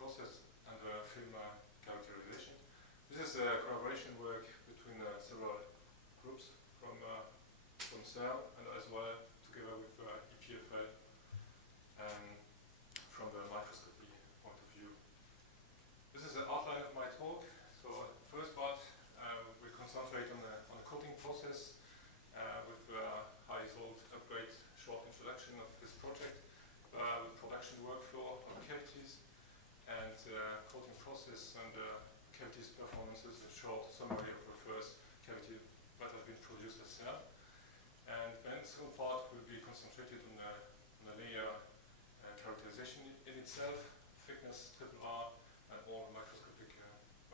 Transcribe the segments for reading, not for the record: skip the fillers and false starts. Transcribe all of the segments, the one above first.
process and film characterization. This is collaboration work between several groups from CERN and as well together with EPFL from the microscopy point of view. This is an outline of my talk. So the first part we concentrate on the coating process with HIE-ISOLDE upgrade short introduction of this project, with production workflow of cavities and coating process and cavities performances, a short summary of the first cavity that has been produced at CERN. And then the second part will be concentrated on the layer characterization in itself, thickness, RRR, and all microscopic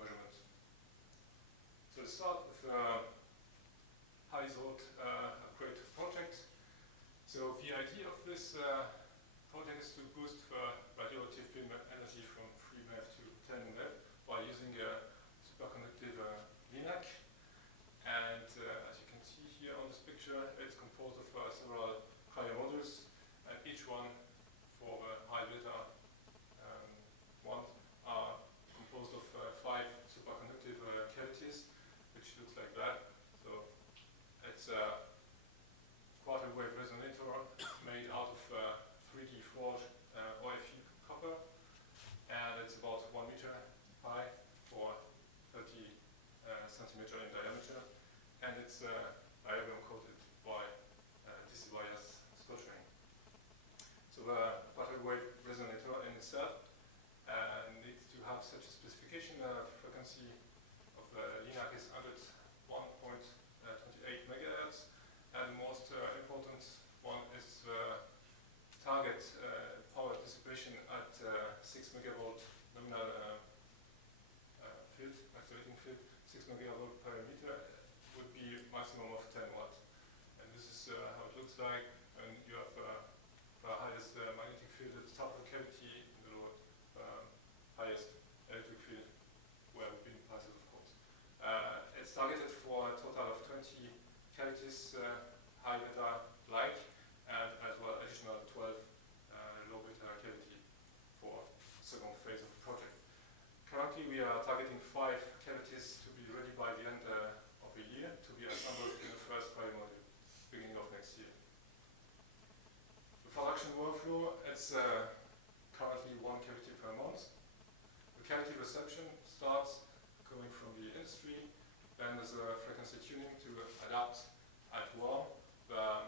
measurements. So let's start with HIE-ISOLDE upgrade project. So the idea of this project is to boost the radioactive film energy from 3 MeV to 10 MeV by using a superconductive LINAC. And as you can see here on this picture, it's composed of several cryomodules, and each one for the high beta ones are composed of 5 superconductive cavities, which looks like that. So it's a quarter wave resonator made out of 3D forged OFE copper, and it's about 1 meter high for 30 centimeter in diameter, and it's niobium coated by bias sputtering. So the quarter wave resonator in itself needs to have such a specification. Frequency of the LINAC is 101.28 megahertz, and most important one is target power dissipation at 6 megavolt nominal field, accelerating field, 6 megavolt per meter would be maximum of 10 watt. And this is how it looks like, and you have the highest magnetic field at the top of the cavity, and the highest electric field where the beam passes, of course. It's targeted for a total of 20 cavities, high beta like, and as well additional 12 low beta cavity for second phase of the project. Currently we are targeting 5 cavities to be ready by the end of the year to be assembled in the first module, beginning of next year. The production workflow, it's currently 1 cavity per month. The cavity reception starts coming from the industry, then there's a frequency tuning to adapt at warm the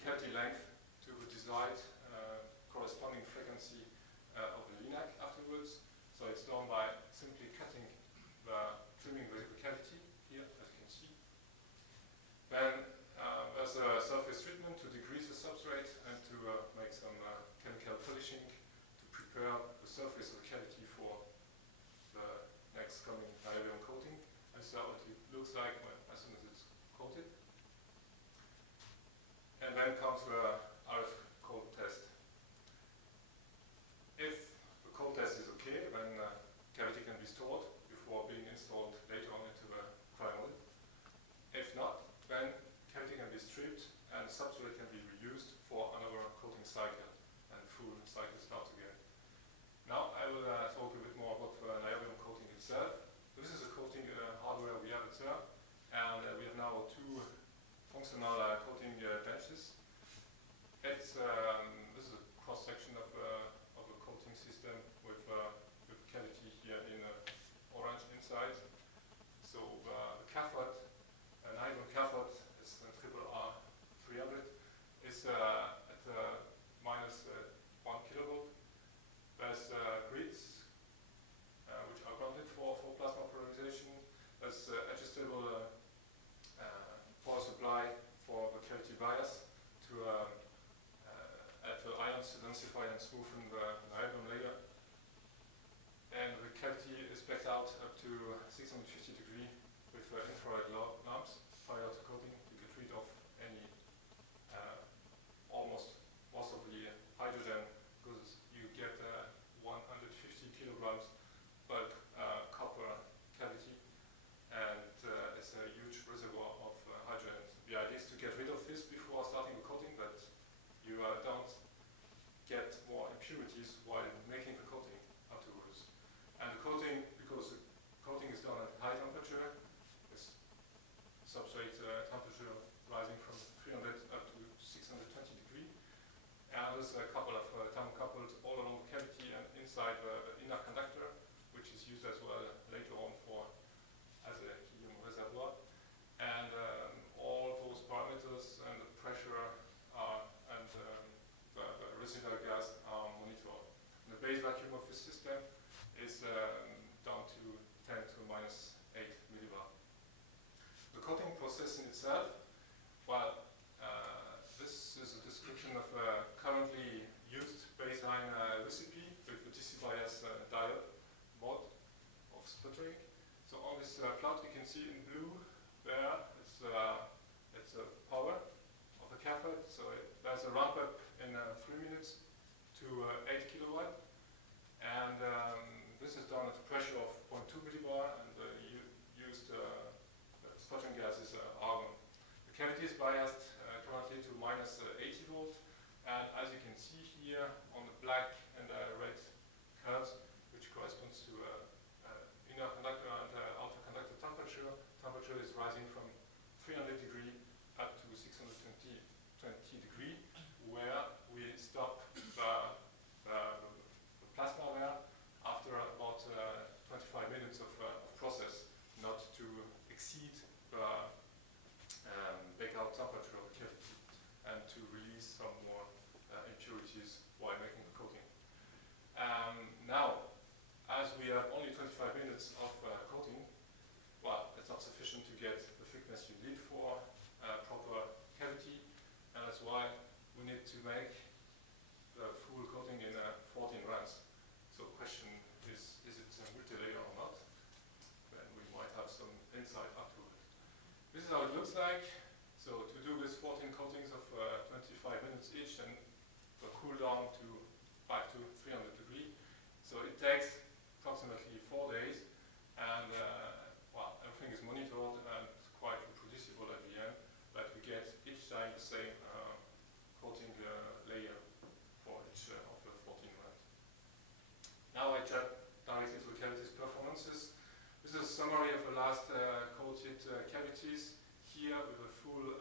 cavity length to the desired corresponding frequency of the LINAC afterwards. So it's done by simply trimming the cavity here, as you can see. Then there's a surface treatment to decrease the substrate and to make some chemical polishing to prepare the surface of the cavity for the next coming niobium coating. And so what it looks like as soon as it's coated. And then comes the RF cold test. If the cold test is okay, then cavity can be stored before being installed later on into the cryomold. If not, then cavity can be stripped and the substrate can be reused for another coating cycle, and full cycle starts again. Now I will talk a bit more about the niobium coating itself. This is a coating hardware we have at CERN, and we have now 2 functional coating benches. This is a cross section of a coating system with cavity here in orange inside. So the cathode, niobium cathode, is RRR 300, is at minus 1 kilovolt. There's grids which are grounded for plasma polarization. There's adjustable power supply for the cavity bias, process in itself, well, this is a description of a currently used baseline recipe with a DC bias diode mode of sputtering. So on this plot you can see in blue there it's a power of the cathode. So there's a ramp up in 3 minutes to 8 kilowatt, and this is done at a pressure of 0.2 millibar, and used sputtering gas is argon. The cavity is biased currently to minus 80 volt, and as you can see here on the black and red curves, which corresponds to inner conductor and outer conductor temperature. Temperature is rising from 300 degree up to 620 degree, where we stop the plasma there after about 25 minutes of process, not to exceed the breakout temperature of the cavity and to release some more impurities while making the coating. Now, as we have only 25 minutes of coating, well, it's not sufficient to get the thickness you need for a proper cavity, and that's why we need to make the full coating in 14 runs. So the question is it a multi-layer or not? Then we might have some insight afterwards. This is how it looks like. So to do this 14 coatings of 25 minutes each, and the cool down to back to 300 degree. So it takes approximately 4 days, and well, everything is monitored and quite reproducible at the end, but we get each time the same coating layer for each of the 14 runs. Now I jump directly to the cavities performances. This is a summary of the last coated cavities here with the full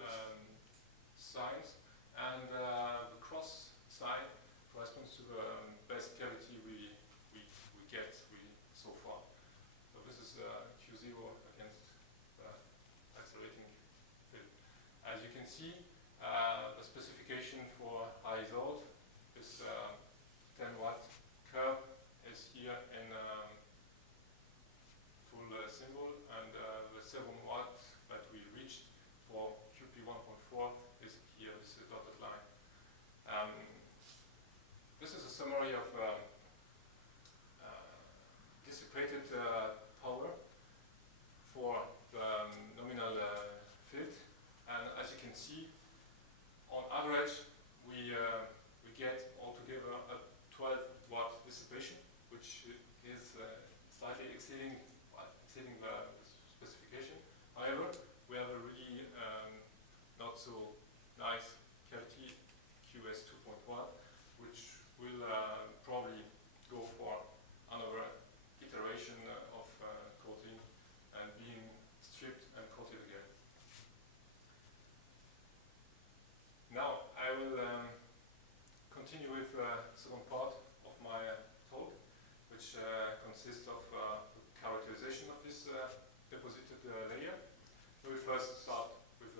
signs, and the cross sign corresponds to the best cavity we get so far. So this is Q0 against the accelerating field. As you can see, the specification for HIE-ISOLDE, this 10 watt curve is here in full symbol, and the 7 watt that we reached for QP 1.4 is here, this dotted line. This is a summary of dissipated power for the nominal field, and as you can see, on average we get altogether a 12 watt dissipation, which is slightly exceeding the specification. However, we have a really not so nice cavity, QS 2.1, which will probably go for another iteration of coating and being stripped and coated again. Now I will continue with the second part of my talk, which consists of the characterization of this deposited layer. So we first start with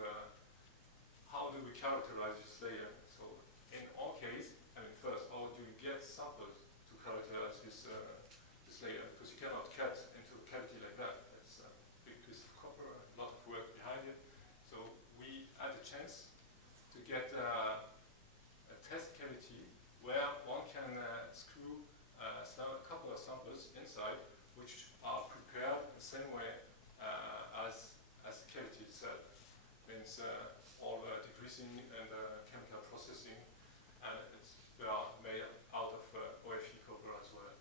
how do we characterize this layer. So in our case, first, how do you get samples to characterize this layer? Because you cannot cut into a cavity like that. It's a big piece of copper, a lot of work behind it. So we had a chance to get a test cavity where one can screw a couple of samples inside, which are prepared the same way as the cavity itself. Means all the degreasing and chemical processing, and they are made out of OFE copper as well.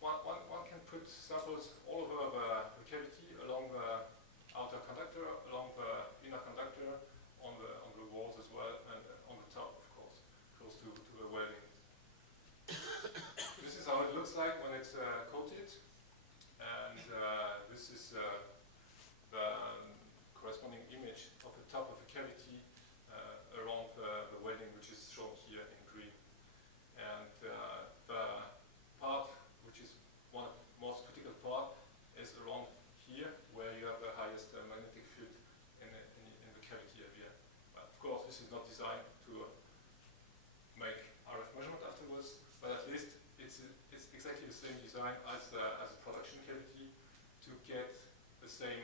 One can put samples all over the cavity, along the outer conductor, along the inner conductor, on the walls as well, and on the top, of course, close to the welding. This is how it looks like when it's coated, and this is the corresponding image of the top of the cavity around the welding, which is shown here in green. And the part which is one of the most critical part is around here, where you have the highest magnetic field in the cavity area. But of course, this is not designed to make RF measurement afterwards, but at least it's exactly the same design as a production cavity to get the same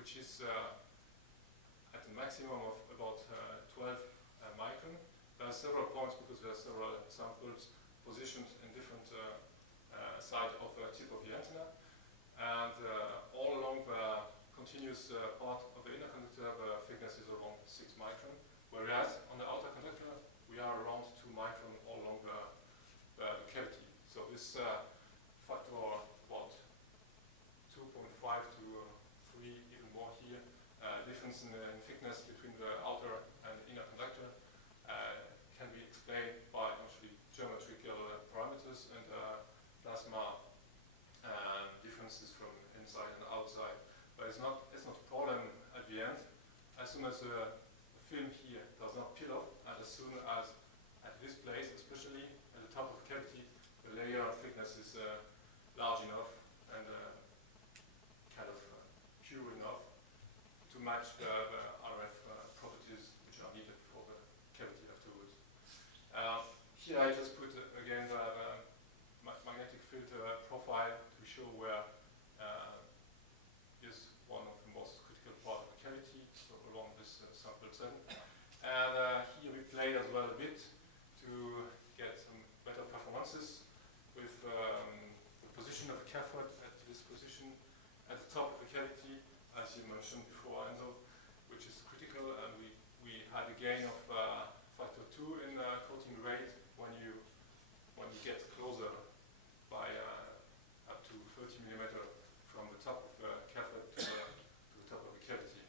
which is at a maximum of about 12 micron. There are several points because there are several samples positioned in different sides of the tip of the antenna. And all along the continuous part of the inner conductor, the thickness is around 6 micron, whereas on the outer conductor, we are around 2 micron all along the cavity. So this factor, about 2.5 to 3, even more here, difference in thickness between the outer and inner conductor can be explained by mostly geometrical parameters and plasma differences from inside and outside. But it's not a problem at the end. As soon as the film here does not peel off, and as soon as at this place, especially at the top of the cavity, the layer of thickness is large enough and kind of pure enough to match the RF properties which are needed for the cavity afterwards. Here I just put again the magnetic field profile to show where is one of the most critical part of the cavity, so along this sample cell. And here we played as well a bit to get some better performances with the position of the cathode at this position at the top of the cavity, as you mentioned before, Enzo, which is critical, and we had a gain of factor 2 in coating rate when you get closer by up to 30 millimeter from the top of the cathode to the top of the cavity.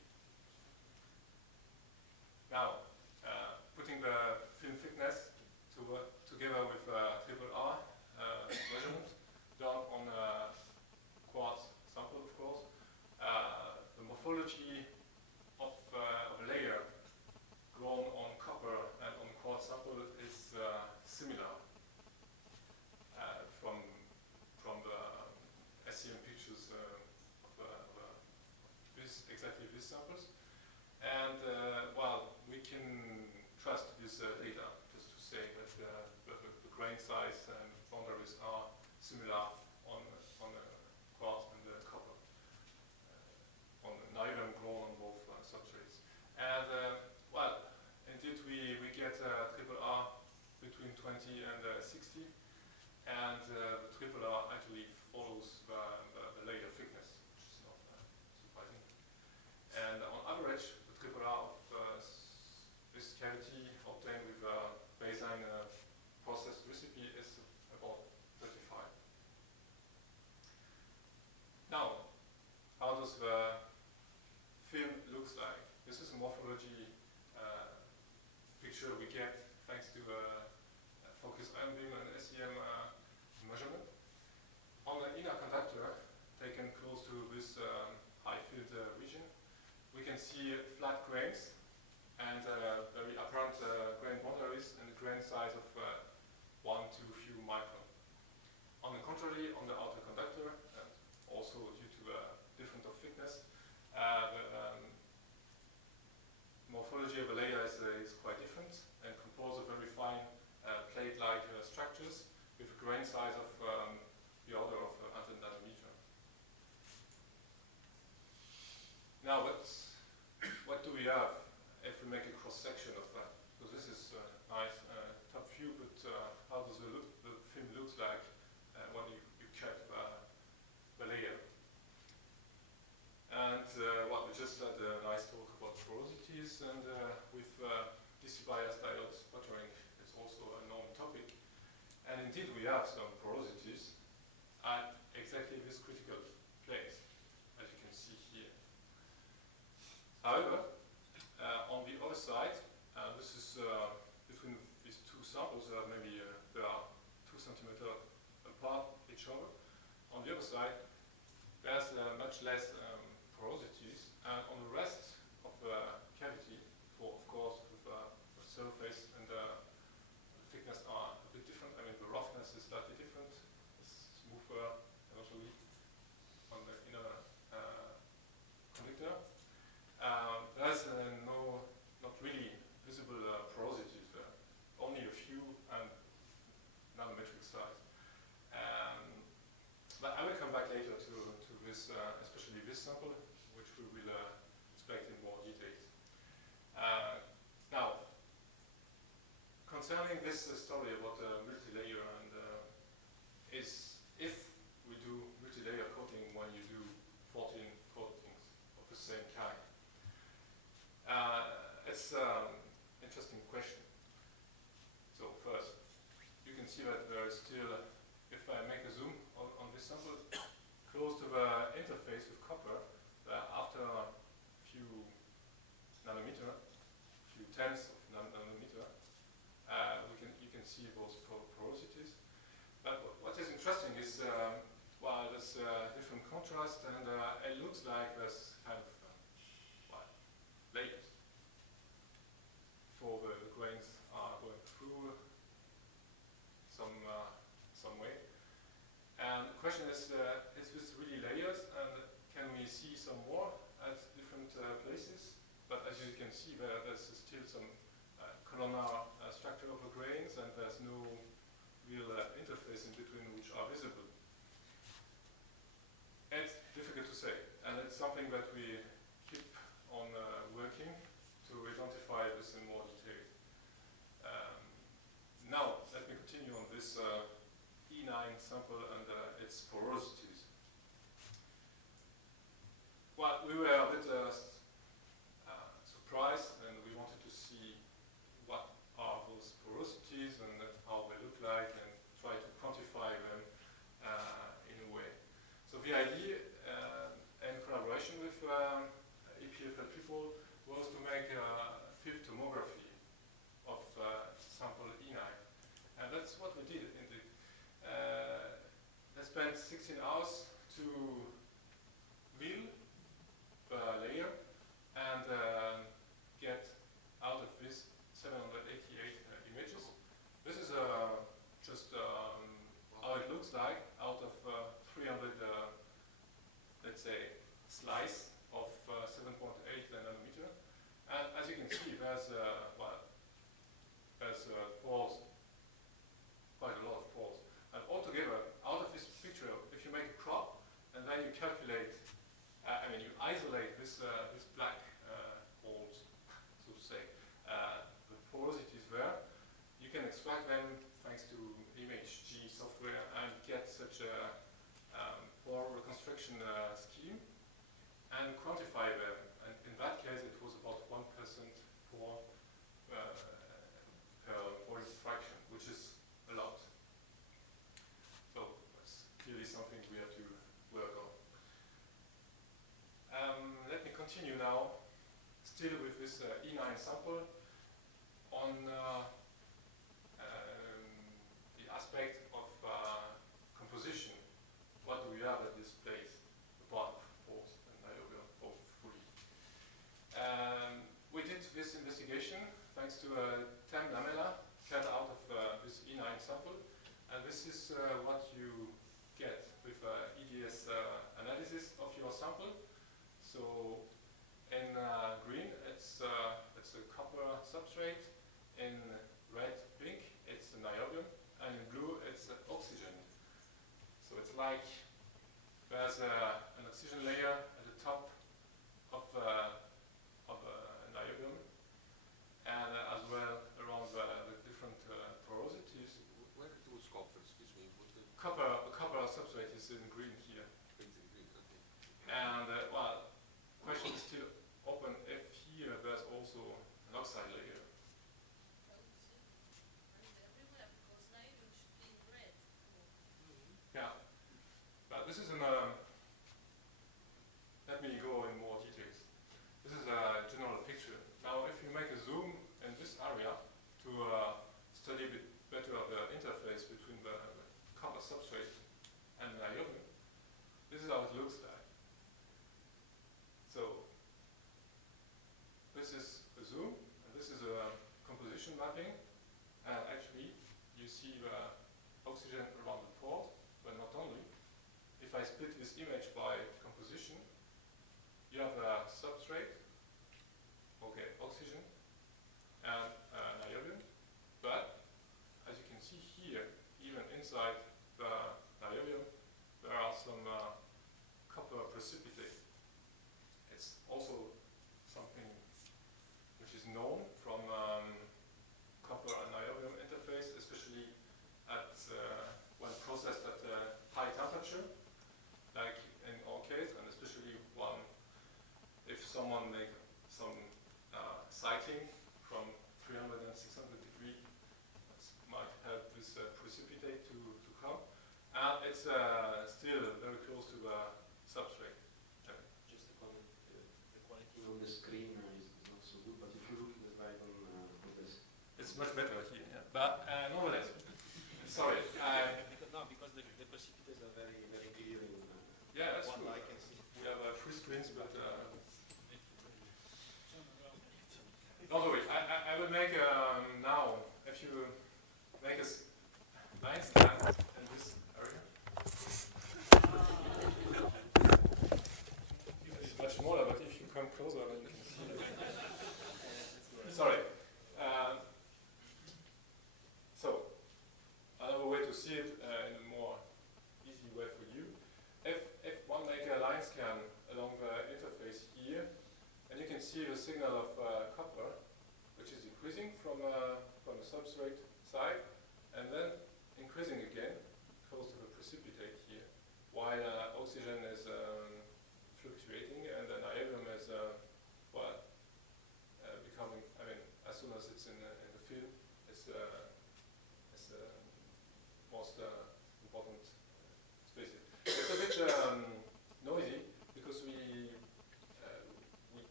Now, putting the film thickness together with RRR measurement done on a quartz sample, of course, the morphology of a layer grown on copper and on quartz sample is similar from the SEM pictures of exactly these samples. And well, we can trust this data just to say that the grain size and boundaries are similar on the quartz and the copper, on the niobium grown on both substrates. And well, indeed we get RRR between 20 and 60, and the RRR actually follows the layer thickness, which is not surprising. And on average, the RRR of this cavity obtained with a baseline process recipe is about 35. Now, how does the film looks like? This is a morphology picture we get thanks to focused ion beam and SEM measurement. On the inner conductor, taken close to this high field region, we can see flat grains and very apparent grain boundaries and a grain size of 1 to a few micron. On the contrary, on the outer conductor, also due to difference of thickness, the morphology of the layer is quite different and composed of very fine plate-like structures with a grain size of the order of 100 nanometer. Now, what do we have if we make a cross-section of that? Because this is a nice top view, but how does the film look like when you cut the layer? And well, we just had a nice talk about porosities, and with DC bias diode sputtering, it's also a known topic. And indeed, we have some porosities at exactly this critical place, as you can see here. However, on the other side, this is between these two samples, maybe they are 2 centimeters apart each other. On the other side, there's much less porosities, and on the rest of the cavity, of course, with the surface and the thickness are a bit different. I mean, the roughness is slightly different. It's smoother, eventually, on the inner conductor. There's not really visible porosities there, only a few and nanometric size. But I will come back later to this, especially this this story about multi-layer, and is if we do multi-layer coating when you do 14 coatings of the same kind. It's an interesting question. So first, you can see that there is still, if I make a zoom on this sample, close to the interface with copper, after a few nanometer, a few tenths of nanometer, you can see those porosities. But what is interesting is, well, there's different contrast, and it looks like there's kind of layers. For the grains are going through some way. And the question is this really layers, and can we see some more at different places? But as you can see, there's still some columnar structure of the grains, and there's no real interface in between which are visible. It's difficult to say, and it's something that we keep on working to identify this in more detail. Now, let me continue on this E9 sample and its porosities. Well, we were a bit surprised, and we wanted to see what are those porosities and how they look like, and try to quantify them in a way. So the idea, in collaboration with EPFL people, was to make a field tomography of sample E9. And that's what we did indeed. They spent 16 hours to mill the layer and get out of this 788 images. This is just how it looks like out of 300, let's say, slice of 7.8 nanometer. And as you can see, there's pores, quite a lot of pores. And altogether, out of this picture, if you make a crop and then you calculate, you isolate this black holes, so to say, the porosities there, you can extract them thanks to ImageG software and get such a pore reconstruction scheme and quantify them. And in that case, it was about 1% pore per point fraction, which is a lot. So that's clearly something we have to work on. Let me continue now, still with this E9 sample, on the aspect of composition. What do we have at this place, apart of pores and niobium, hopefully? We did this investigation thanks to 10 lamella cut out of this E9 sample, and this is what you get with EDS analysis of your sample. So in green, it's a copper substrate. In red, pink, it's a niobium, and in blue, it's oxygen. So it's like there's an oxygen layer at the top of niobium, and as well around the different porosities. Where do those coppers, excuse me? Copper substrate is in green here. It's in green, okay. And well, question is still open if here there's also an oxide layer. Yeah, but this is an. Let me go in more details. This is a general picture. Now, if you make a zoom in this area to study a bit better the interface between the copper substrate and niobium, this is how it looks like. So, this is a zoom, and this is a composition mapping. And actually, you see the oxygen around the pores, but not only. If I split this image by composition, you have a substrate, okay, oxygen, and niobium. But as you can see here, even inside the niobium, there are some copper precipitate. It's also something which is known from copper and niobium interface, And it's still very close to the substrate. Just a comment, the quality on the screen is not so good, but if you look at the slide on this. It's much better here, yeah. But nonetheless, sorry. Because the precipitors are very, very clear in Yeah, that's what true. I can see. We have three screens, but don't worry. I will make now. If you make a line scan in this area, it's much smaller. But if you come closer, then you can see it. Sorry. So another way to see it in a more easy way for you. If one make a line scan along the interface here, and you can see the signal of copper, which is increasing from the substrate side, and then increasing again close to the precipitate here, while oxygen is fluctuating and the niobium is becoming. I mean, as soon as it's in the film, it's most important species. It's a bit noisy because we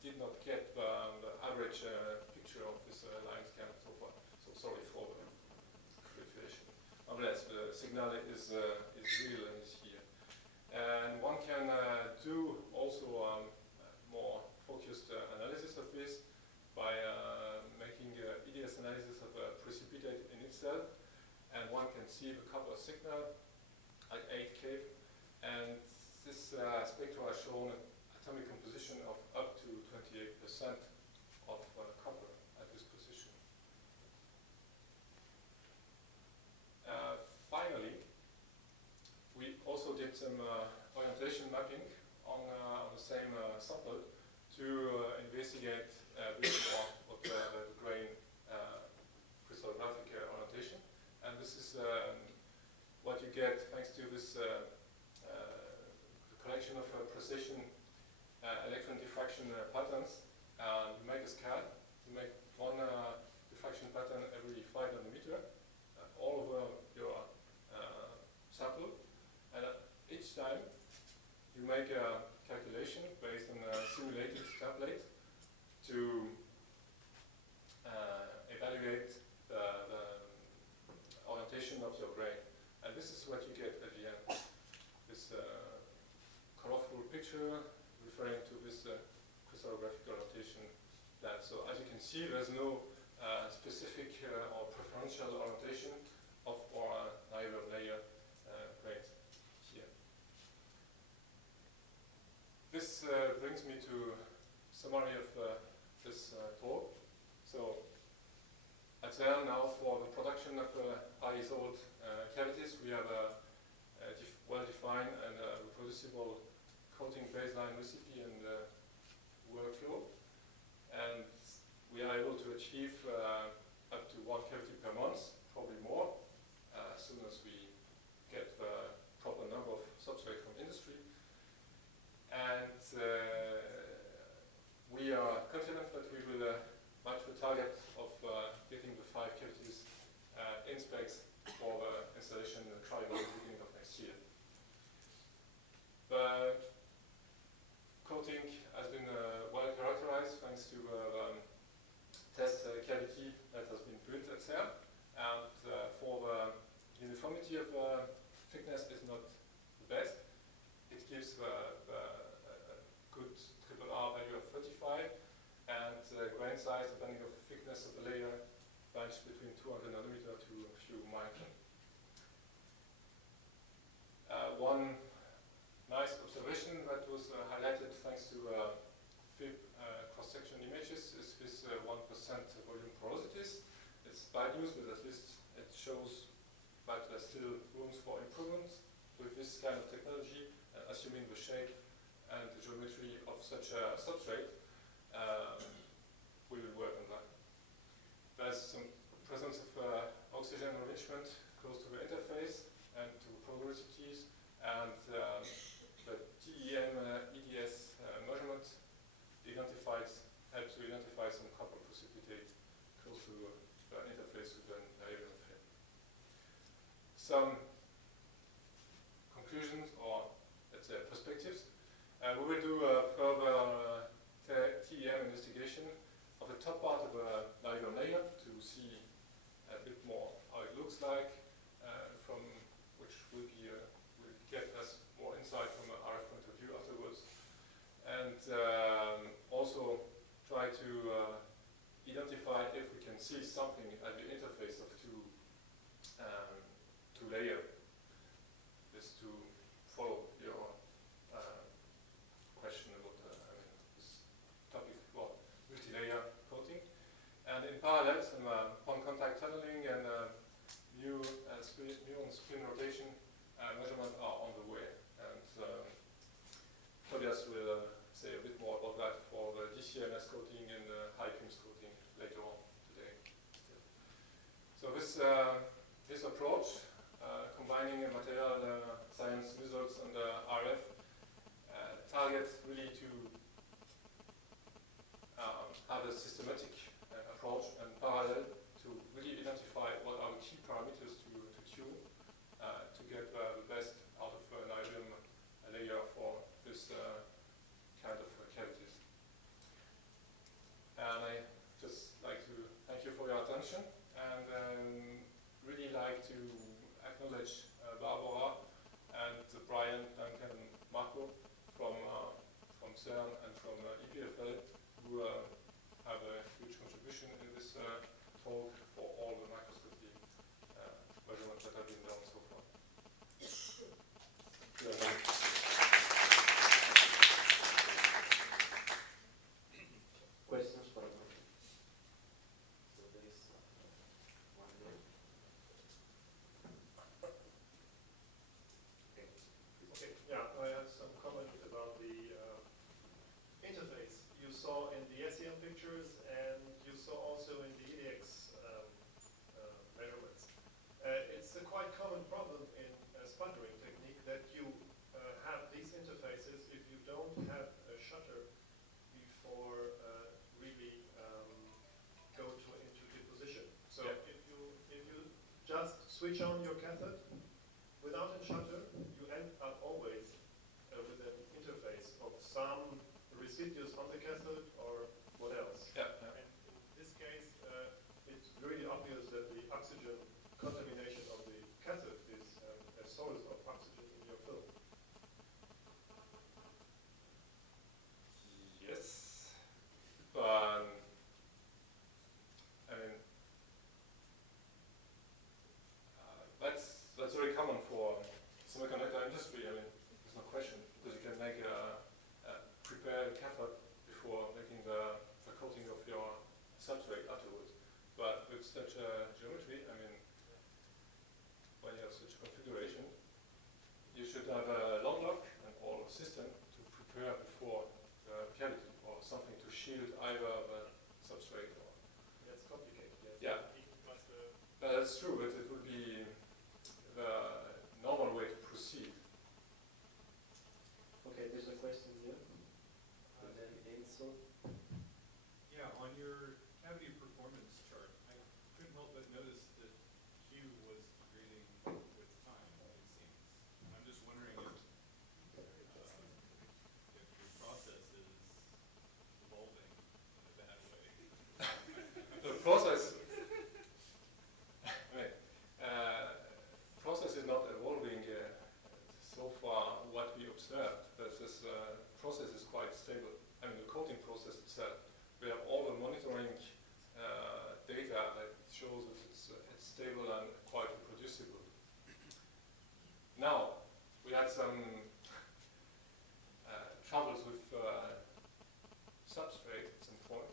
did not get the average picture of this line scan so far. So sorry for the fluctuation. Nonetheless, the signal is real and is here. And one can do also more focused analysis of this by making EDS analysis of a precipitate in itself. And one can see the copper signal at 8 keV, and this spectra has shown atomic composition of up to 28% of copper at this position. Finally, we also did some orientation mapping on the same sample to investigate a bit more of the grain crystallographic orientation. And this is what you get thanks to this collection of precision electron diffraction patterns. You make a scan, you make one diffraction pattern every 5 nanometer all over your sample, and each time you make a calculation based on a simulated template to evaluate the orientation of your grain. And this is what you get at the end. This colorful picture referring to this crystallographic orientation plan. So as you can see, there's no specific or preferential orientation of our niobium layer grains here. This brings me to summary of this talk. So at CERN now, for the production of HIE-ISOLDE cavities, we have a well-defined and reproducible coating baseline recipe and workflow. And we are able to achieve up to 1 cavity per month, probably more, as soon as we get the proper number of substrate from industry. And we are confident that we will match the target of getting the 5 cavities in specs for the installation trial at the beginning of next year. The coating has been well characterized thanks to the test cavity that has been built at CERN. And for the uniformity of the thickness is not the best. It gives a good RRR value of 35, and grain size, depending on the thickness of the layer, range between 200 nanometer to a few micron. One nice observation that was highlighted thanks to FIB cross-section images is this 1% volume porosities. It's bad news, but at least it shows that there's still rooms for improvement with this kind of technology, assuming the shape and the geometry of such a substrate. We will work on that. There's some presence of oxygen enrichment close to the interface and to porosities, and the TEM EDS measurement helps to identify some copper precipitate close to the interface with the niobium film. Some see a bit more how it looks like, from which will get us more insight from an RF point of view afterwards, and also try to identify if we can see something at the interface of two layers. This to follow your question about this topic about multi-layer coating. And in parallel, some point-contact tunneling and muon spin rotation measurements are on the way. And Tobias will say a bit more about that for the DCMS coating and the HIE-ISOLDE coating later on today. So this approach, combining material science results and RF, targets really to have a systematic approach and parallel to really identify what are the key parameters to tune to get the best out of an niobium layer for this kind of cavities. And I just like to thank you for your attention, and really like to acknowledge Barbara and Brian, Duncan, and Marco from CERN and from EPFL, who have a huge contribution in this talk for all the microscopy measurements that have been done so far. Questions for a moment? So there is one there. Okay, yeah, I have some comment about the interface you saw in the SEM pictures, and you saw also in the EDX measurements. It's a quite common problem in sputtering technique that you have these interfaces if you don't have a shutter before really go into deposition. So yeah. if you just switch on your cathode without a shutter, you end up always with an interface of some residues on the cathode or what else. Yeah. And in this case, it's really obvious that the oxygen contamination of the cathode is a source of oxygen in your film. Yes, but I mean that's very common for semiconductor industry. I mean, there's no question, because you can make prepare the cathode before making the coating of your substrate afterwards. But with such a geometry, I mean, when you have such a configuration, you should have a long lock and all system to prepare before the cavity, or something to shield either the substrate or. That's complicated, yes. Yeah. That's true, but it would be the normal way to proceed. Okay, there's a question here. And then Enzo. Yeah, on your cavity performance chart, I couldn't help but notice that Q was degrading with time, it seems. And I'm just wondering if your process is evolving in a bad way. The process, process is not evolving so far. What we observed, this process is quite stable. I mean, the coating process itself, we have all the monitoring data that shows that it's stable and quite reproducible. Now, we had some troubles with substrate at some point,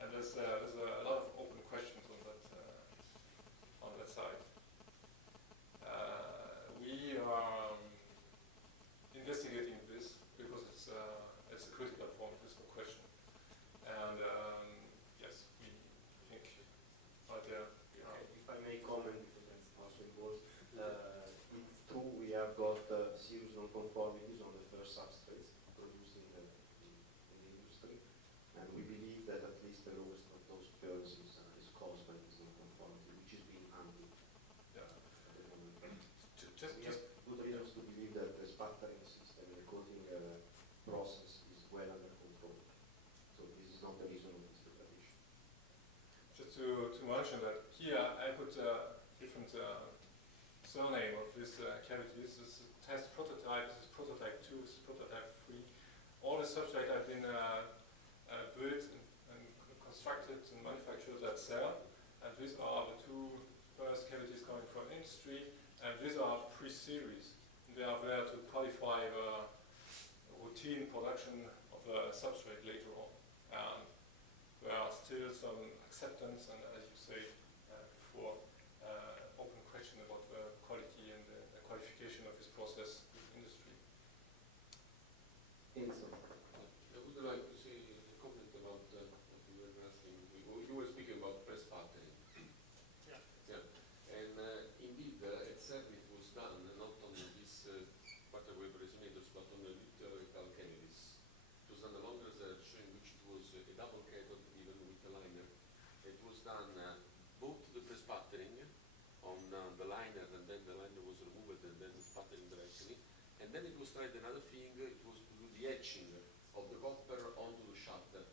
and there's a lot of open questions on that side. We are investigating this because it's a critical point, there's no question. And yes, we think right there. Okay, if I may comment, because that's also involved. It's true, we have got serious non-conformities on the first substrates produced in the industry, and we believe that at least the lowest of those curves to mention that here I put different surname of this cavity. This is a test prototype. This is prototype 2. This is prototype 3. All the substrate have been built and constructed and manufactured at CERN. And these are the two first cavities coming from industry. And these are pre-series. They are there to qualify the routine production of the substrate later on. And there are still some acceptance and, as you say before, open question about the quality and the qualification of this process with industry. Enzo. I would like to say a comment about what you were asking. You were speaking about press sputtering. Yeah. Yeah. And indeed, at CERN it was done not on these quarter wave resonators, but on the theoretical cavities. It was done a long research in which it was a double cathode even with a liner. It was done both the press sputtering on the liner, and then the liner was removed and then sputtering directly. And then it was tried another thing, it was to do the etching of the copper onto the shutter.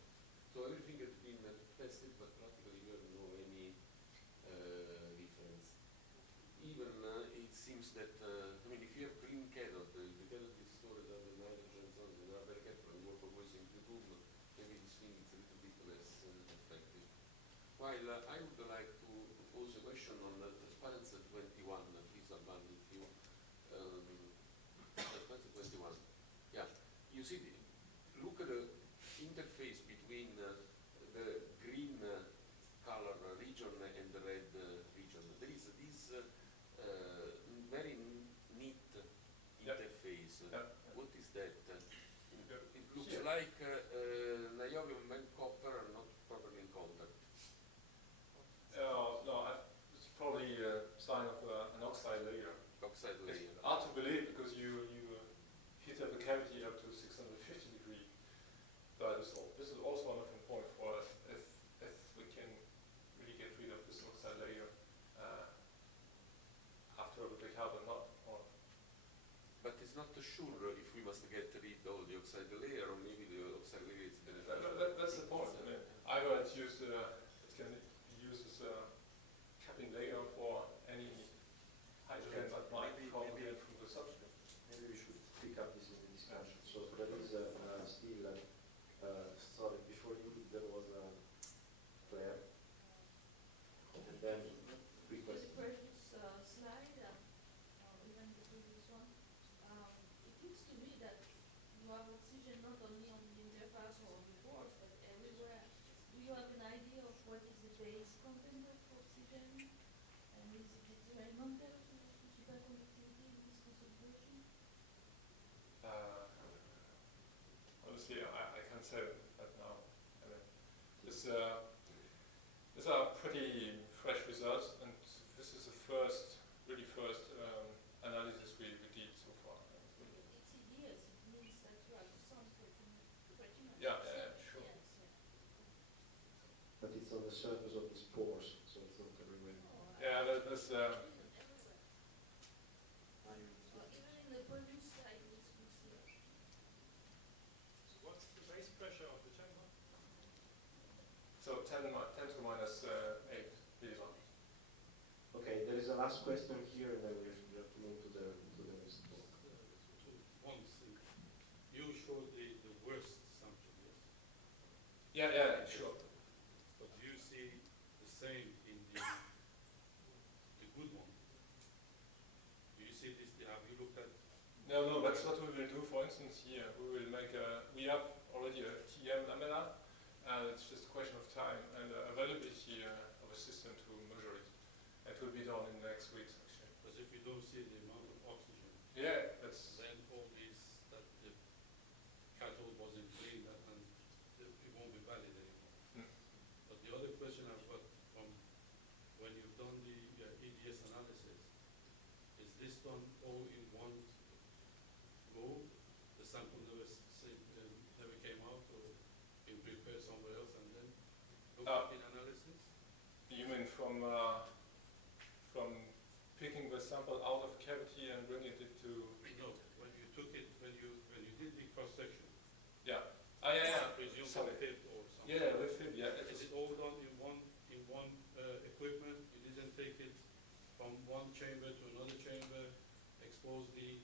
So everything had been tested, but practically you don't know any difference. Even it seems that, I mean, if you have green cathode, the cathode is stored under nitrogen and so on, they are very careful and work always in Plutonium, maybe this thing is a little bit less effective. While I would like to pose a question on the transparency 21, please Alban, if you, transparency 21. Yeah, you see, look at the interface between the green color region and the red region. There is this very neat interface. Yeah. What is that? It looks Here. like niobium and copper are not properly in contact. No, it's probably a sign of an oxide layer. Oxide layer. It's hard to believe because you heat up the cavity up to 650 degrees. But this is also an open point for us if we can really get rid of this oxide layer after we break out or not. But it's not sure if we must get rid of the oxide layer, or maybe the oxide layer is beneficial. That's the point. I mean, either it's used, it can be used as a capping layer for any hydrogen that might propagate through the substrate. Maybe we should pick up this in the discussion. So there is still, sorry, before you, there was Claire, and then request. The previous slide, even the previous one, it looks to me that you have oxygen not only on the interface or on the pores, but everywhere. Do you have an idea of what is the base content of oxygen? And is it detrimental to superconductivity in this concentration? Honestly, I can't say that now. I mean, these are pretty fresh results, and this is the really first analysis we did so far. It's ideas. It means that you have some pretty much. Yeah, sure. Yes, yeah. But it's on the surface of the spores, so it's not everywhere. Yeah, that's Everywhere. Even in the previous slide, it's here. So what's the base pressure of the chamber? so 10 to minus 8 millivolts. Okay, there is a last question here, and then we have to move to the next talk. One thing. You showed the worst sample, yes? Yeah, sure. But do you see the same in the good one? Do you see this? Have you looked at? No, that's what we will do. For instance, here we will make we have already a TM lamella, and it's just a question of time and availability of a system to measure it. It will be done in the next weeks, actually. Because if you don't see the amount of oxygen, Yeah, that's then all these that the cathode wasn't clean and it won't be valid anymore. Hmm. But the other question I've got from when you've done the EDS analysis, is this done all in one go? The sample never came out, or been prepared somewhere else and then looked at in analysis? you mean from picking the sample out of the cavity and bringing it to No, when you took it, when you did the cross section. yeah. I presume Sorry. FIB or something. Yeah, with it, yeah. Is it all done in one expose the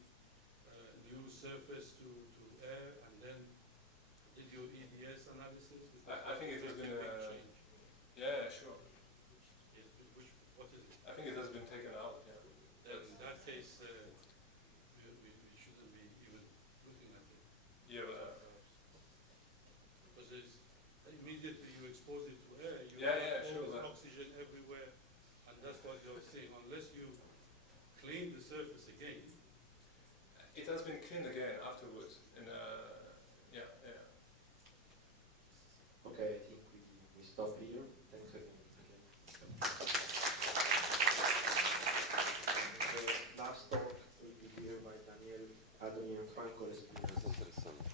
new surface to air, and then did your EDS analysis? Because I think it has that's a been, big change. yeah, sure. What is it? I think it has been taken out, yeah. Then in that case, we shouldn't be even looking at it. Yeah, Because it's, immediately you expose it to air, you Yeah, have yeah, sure, all that- oxygen everywhere, and that's what you're saying. Unless you clean the surface again, it has been cleaned again afterwards. And yeah, yeah. Okay, I think we stop here. Thanks again. The last talk will be here by Daniel, Adoni, and Franco. Questo è interessante.